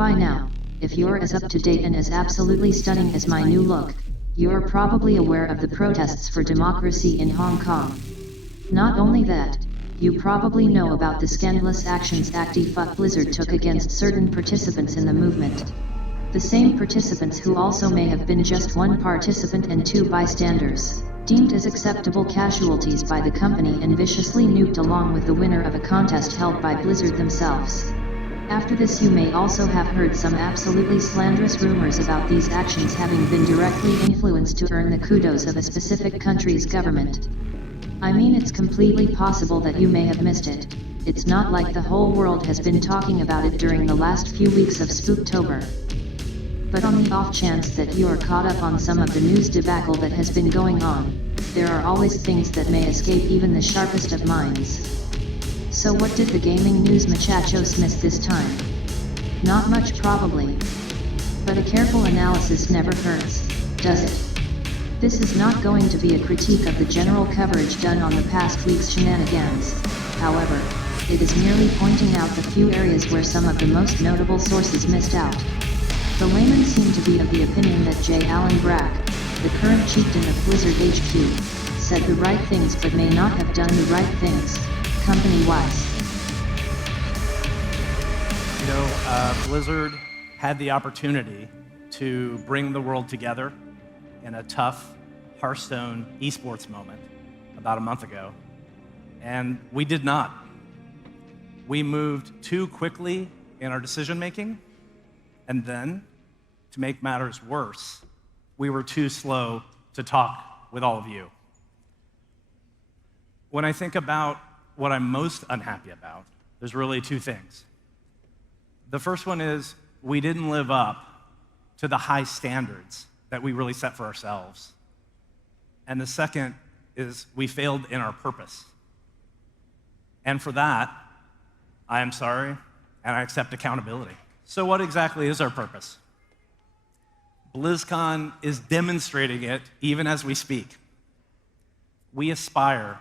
By now, if you're as up to date and as absolutely stunning as my new look, you're probably aware of the protests for democracy in Hong Kong. Not only that, you probably know about the scandalous actions Acti-Fuck Blizzard took against certain participants in the movement. The same participants who also may have been just one participant and two bystanders, deemed as acceptable casualties by the company and viciously nuked along with the winner of a contest held by Blizzard themselves. After this, you may also have heard some absolutely slanderous rumors about these actions having been directly influenced to earn the kudos of a specific country's government. I mean, it's completely possible that you may have missed it. It's not like the whole world has been talking about it during the last few weeks of Spooktober. But on the off chance that you are caught up on some of the news debacle that has been going on, there are always things that may escape even the sharpest of minds. So what did the gaming news muchachos miss this time? Not much probably. But a careful analysis never hurts, does it? This is not going to be a critique of the general coverage done on the past week's shenanigans, however, it is merely pointing out the few areas where some of the most notable sources missed out. The laymen seem to be of the opinion that J. Allen Brack, the current chieftain of Blizzard HQ, said the right things but may not have done the right things, company-wise. Blizzard had the opportunity to bring the world together in a tough Hearthstone esports moment about a month ago, and we did not. We moved too quickly in our decision-making, and then, to make matters worse, we were too slow to talk with all of you. When I think about what I'm most unhappy about, there's really two things. The first one is we didn't live up to the high standards that we really set for ourselves. And the second is we failed in our purpose. And for that, I am sorry, and I accept accountability. So what exactly is our purpose? BlizzCon is demonstrating it even as we speak. We aspire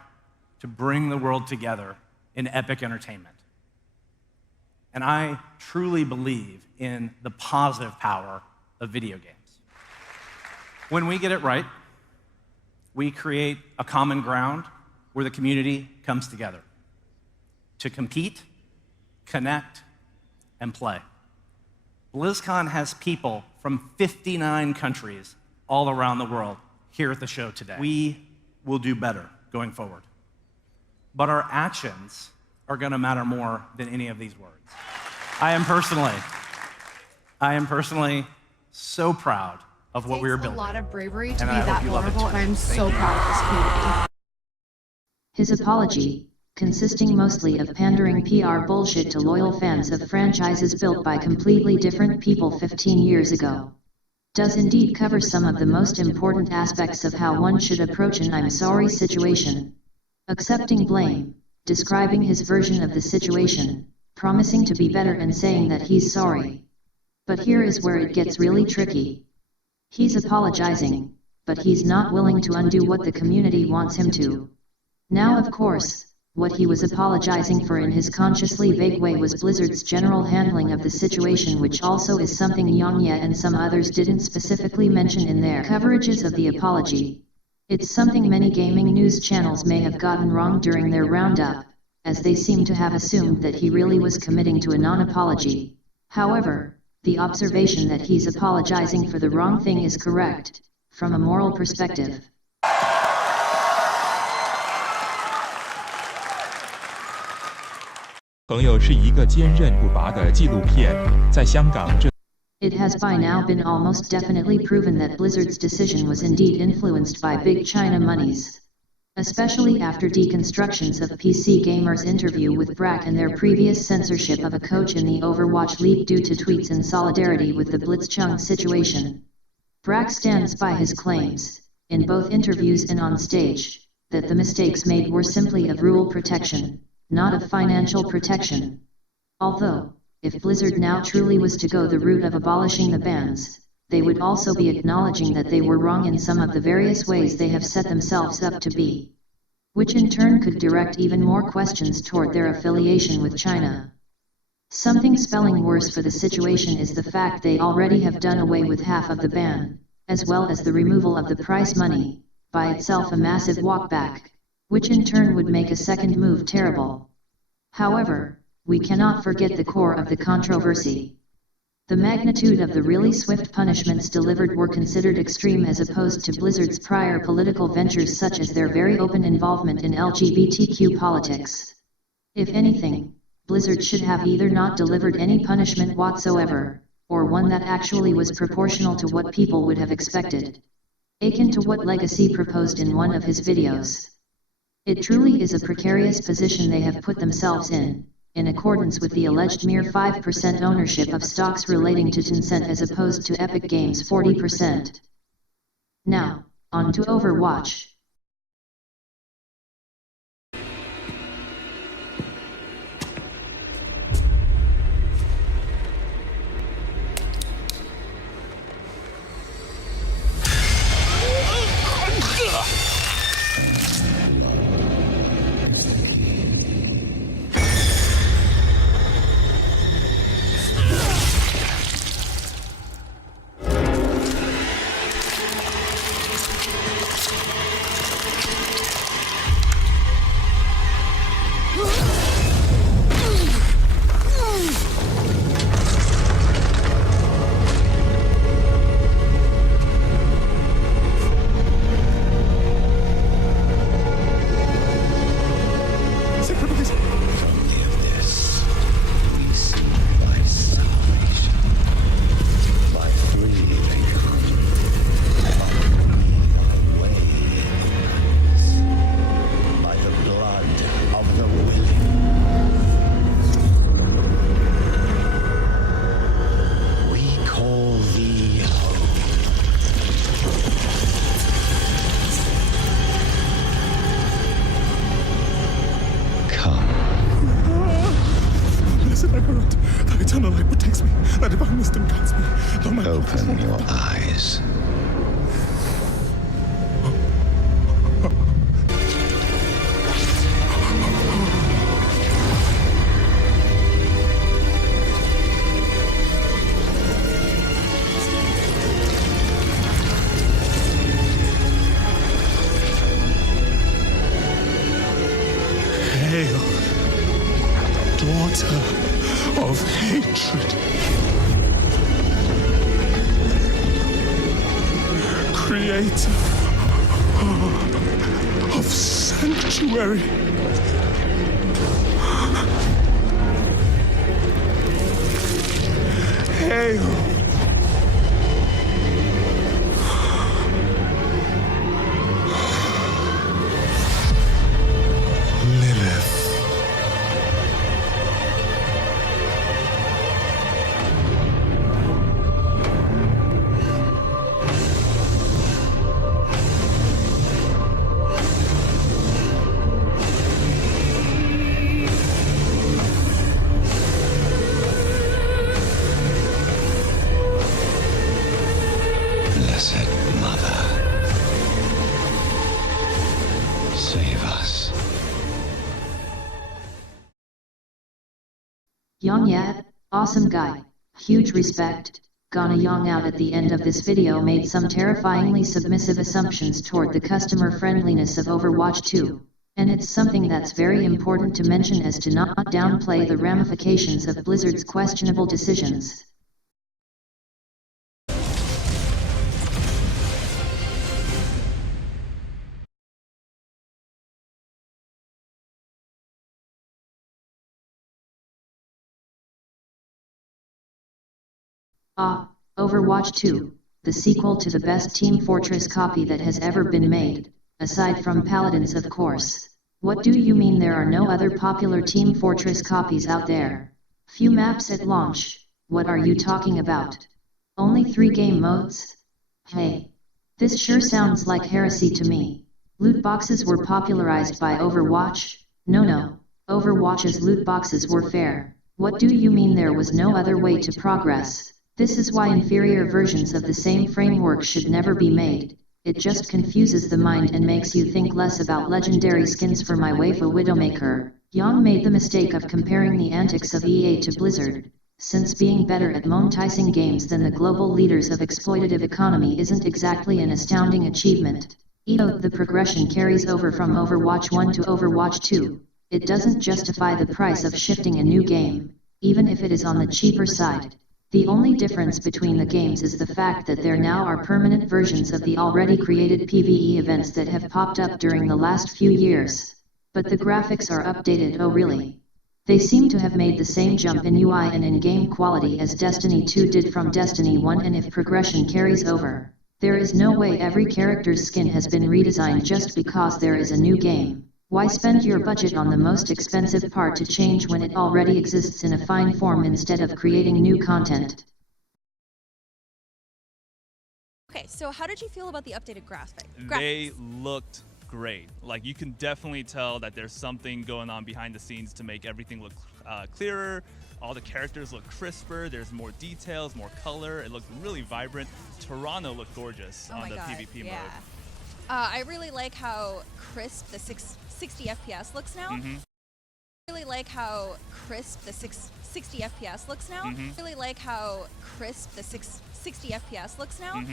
to bring the world together in epic entertainment. And I truly believe in the positive power of video games. When we get it right, we create a common ground where the community comes together to compete, connect, and play. BlizzCon has people from 59 countries all around the world here at the show today. We will do better going forward. But our actions are going to matter more than any of these words. I am personally so proud of what we are building. It takes a lot of bravery to be that vulnerable, and I'm so proud of this community. His apology, consisting mostly of pandering PR bullshit to loyal fans of franchises built by completely different people 15 years ago, does indeed cover some of the most important aspects of how one should approach an I'm sorry situation. Accepting blame, describing his version of the situation, promising to be better and saying that he's sorry. But here is where it gets really tricky. He's apologizing, but he's not willing to undo what the community wants him to. Now, of course, what he was apologizing for in his consciously vague way was Blizzard's general handling of the situation, which also is something Yongye and some others didn't specifically mention in their coverages of the apology. It's something many gaming news channels may have gotten wrong during their roundup, as they seem to have assumed that he really was committing to a non-apology. However, the observation that he's apologizing for the wrong thing is correct, from a moral perspective. It has by now been almost definitely proven that Blizzard's decision was indeed influenced by big China monies. Especially after deconstructions of PC Gamer's interview with Brack and their previous censorship of a coach in the Overwatch League due to tweets in solidarity with the Blitzchung situation. Brack stands by his claims, in both interviews and on stage, that the mistakes made were simply of rule protection, not of financial protection. Although, if Blizzard now truly was to go the route of abolishing the bans, they would also be acknowledging that they were wrong in some of the various ways they have set themselves up to be. Which in turn could direct even more questions toward their affiliation with China. Something spelling worse for the situation is the fact they already have done away with half of the ban, as well as the removal of the prize money, by itself a massive walkback, which in turn would make a second move terrible. However, we cannot forget the core of the controversy. The magnitude of the really swift punishments delivered were considered extreme as opposed to Blizzard's prior political ventures such as their very open involvement in LGBTQ politics. If anything, Blizzard should have either not delivered any punishment whatsoever, or one that actually was proportional to what people would have expected. Akin to what Legacy proposed in one of his videos. It truly is a precarious position they have put themselves in accordance with the alleged mere 5% ownership of stocks relating to Tencent as opposed to Epic Games' 40%. Now, on to Overwatch. Open your eyes. Hail, daughter of hatred. Creator of sanctuary. Hail. Yang Yat, awesome guy, huge respect. Gonna Yang out at the end of this video made some terrifyingly submissive assumptions toward the customer friendliness of Overwatch 2, and it's something that's very important to mention as to not downplay the ramifications of Blizzard's questionable decisions. Overwatch 2, the sequel to the best Team Fortress copy that has ever been made, aside from Paladins of course. What do you mean there are no other popular Team Fortress copies out there? Few maps at launch, what are you talking about? Only 3 game modes? Hey! This sure sounds like heresy to me. Loot boxes were popularized by Overwatch? No, Overwatch's loot boxes were fair. What do you mean there was no other way to progress? This is why inferior versions of the same framework should never be made. It just confuses the mind and makes you think less about legendary skins for my waifu Widowmaker. Yang made the mistake of comparing the antics of EA to Blizzard, since being better at monetizing games than the global leaders of exploitative economy isn't exactly an astounding achievement. Even though the progression carries over from Overwatch 1 to Overwatch 2, it doesn't justify the price of shifting a new game, even if it is on the cheaper side. The only difference between the games is the fact that there now are permanent versions of the already created PvE events that have popped up during the last few years. But the graphics are updated. Oh really? They seem to have made the same jump in UI and in-game quality as Destiny 2 did from Destiny 1, and if progression carries over, there is no way every character's skin has been redesigned just because there is a new game. Why spend your budget on the most expensive part to change when it already exists in a fine form instead of creating new content? Okay, so how did you feel about the updated graphics? They looked great. Like, you can definitely tell that there's something going on behind the scenes to make everything look clearer. All the characters look crisper. There's more details, more color. It looked really vibrant. Toronto looked gorgeous on the PvP mode. I really like how crisp the 60 FPS looks now. Really like how crisp the 60 FPS looks now. Really like how crisp the 60 FPS looks now.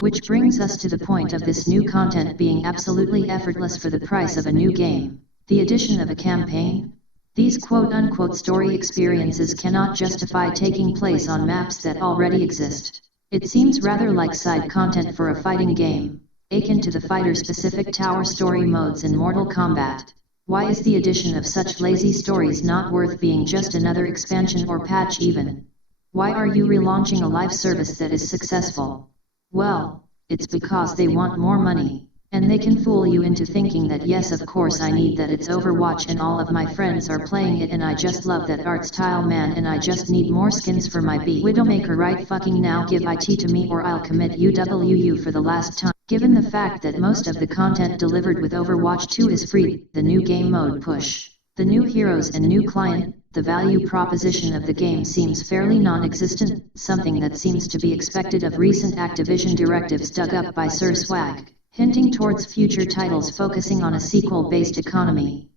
Which brings us to the point of this new content being absolutely effortless for the price of a new game. The addition of a campaign? These quote-unquote story experiences cannot justify taking place on maps that already exist. It seems rather like side content for a fighting game, akin to the fighter-specific tower story modes in Mortal Kombat. Why is the addition of such lazy stories not worth being just another expansion or patch even? Why are you relaunching a live service that is successful? Well, it's because they want more money, and they can fool you into thinking that yes, of course I need that, it's Overwatch and all of my friends are playing it and I just love that art style, man, and I just need more skins for my Widowmaker right fucking now. Give IT to me or I'll commit UWU for the last time. Given the fact that most of the content delivered with Overwatch 2 is free, the new game mode push, the new heroes and new client, the value proposition of the game seems fairly non-existent, something that seems to be expected of recent Activision directives dug up by Sir Swag, hinting towards future titles focusing on a sequel-based economy.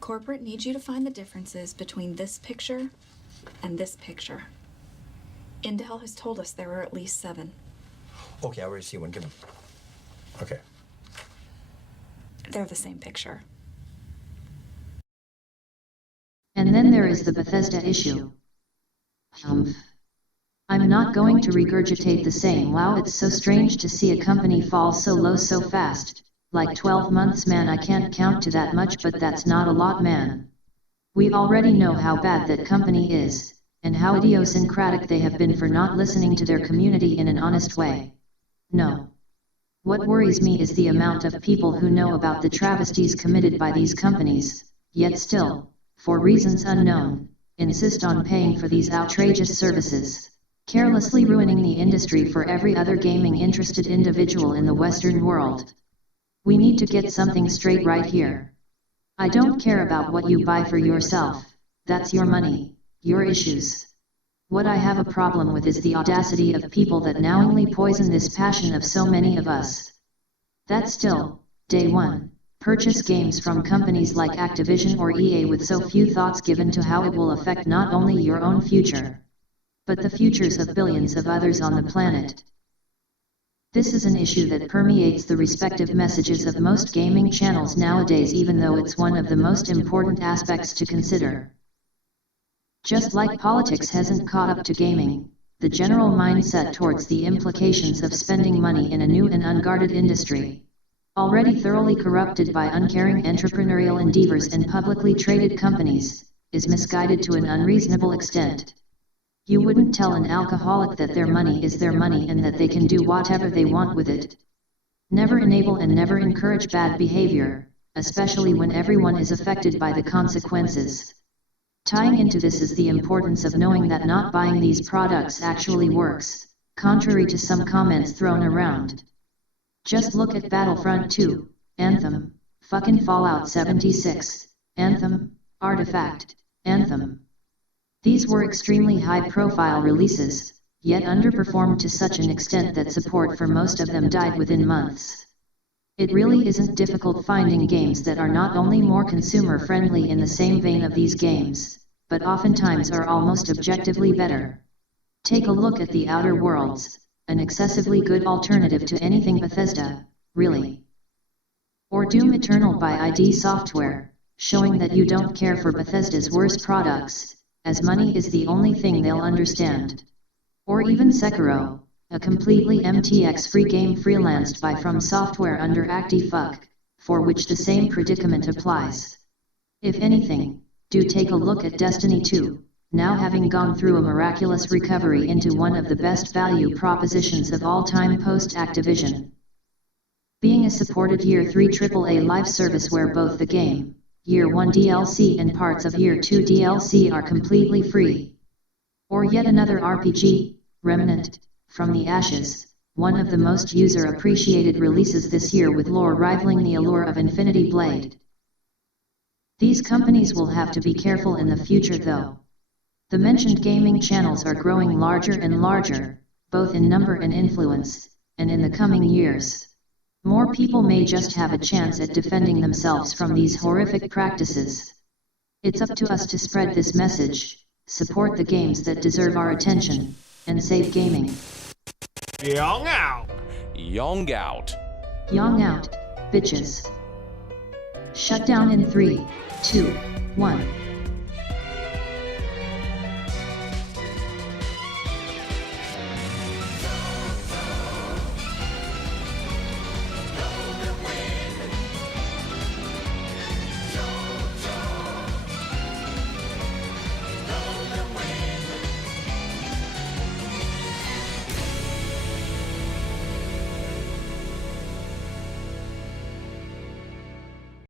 Corporate needs you to find the differences between this picture and this picture. Intel has told us there are at least 7. Okay, I already see one. Give them. Okay. They're the same picture. And then there is the Bethesda issue. I'm not going to regurgitate the same. Wow, it's so strange to see a company fall so low so fast. Like 12 months, man, I can't count to that much, but that's not a lot, man. We already know how bad that company is, and how idiosyncratic they have been for not listening to their community in an honest way. No. What worries me is the amount of people who know about the travesties committed by these companies, yet still, for reasons unknown, insist on paying for these outrageous services, carelessly ruining the industry for every other gaming interested individual in the Western world. We need to get something straight right here. I don't care about what you buy for yourself, that's your money, your issues. What I have a problem with is the audacity of people that knowingly poison this passion of so many of us. That still, day one, purchase games from companies like Activision or EA with so few thoughts given to how it will affect not only your own future, but the futures of billions of others on the planet. This is an issue that permeates the respective messages of most gaming channels nowadays, even though it's one of the most important aspects to consider. Just like politics hasn't caught up to gaming, the general mindset towards the implications of spending money in a new and unguarded industry, already thoroughly corrupted by uncaring entrepreneurial endeavors and publicly traded companies, is misguided to an unreasonable extent. You wouldn't tell an alcoholic that their money is their money and that they can do whatever they want with it. Never enable and never encourage bad behavior, especially when everyone is affected by the consequences. Tying into this is the importance of knowing that not buying these products actually works, contrary to some comments thrown around. Just look at Battlefront 2, Anthem, fucking Fallout 76, Anthem, Artifact, Anthem. These were extremely high-profile releases, yet underperformed to such an extent that support for most of them died within months. It really isn't difficult finding games that are not only more consumer-friendly in the same vein of these games, but oftentimes are almost objectively better. Take a look at The Outer Worlds, an excessively good alternative to anything Bethesda, really. Or Doom Eternal by ID Software, showing that you don't care for Bethesda's worst products, as money is the only thing they'll understand. Or even Sekiro, a completely MTX-free game freelanced by From Software under ActiFuck, for which the same predicament applies. If anything, do take a look at Destiny 2, now having gone through a miraculous recovery into one of the best value propositions of all time post-Activision. Being a supported Year 3 AAA live service where both the game, Year 1 DLC and parts of Year 2 DLC are completely free. Or yet another RPG, Remnant, From the Ashes, one of the most user-appreciated releases this year with lore rivaling the allure of Infinity Blade. These companies will have to be careful in the future though. The mentioned gaming channels are growing larger and larger, both in number and influence, and in the coming years, more people may just have a chance at defending themselves from these horrific practices. It's up to us to spread this message, support the games that deserve our attention, and save gaming. Young out! Young out! Young out, bitches. Shut down in 3, 2, 1.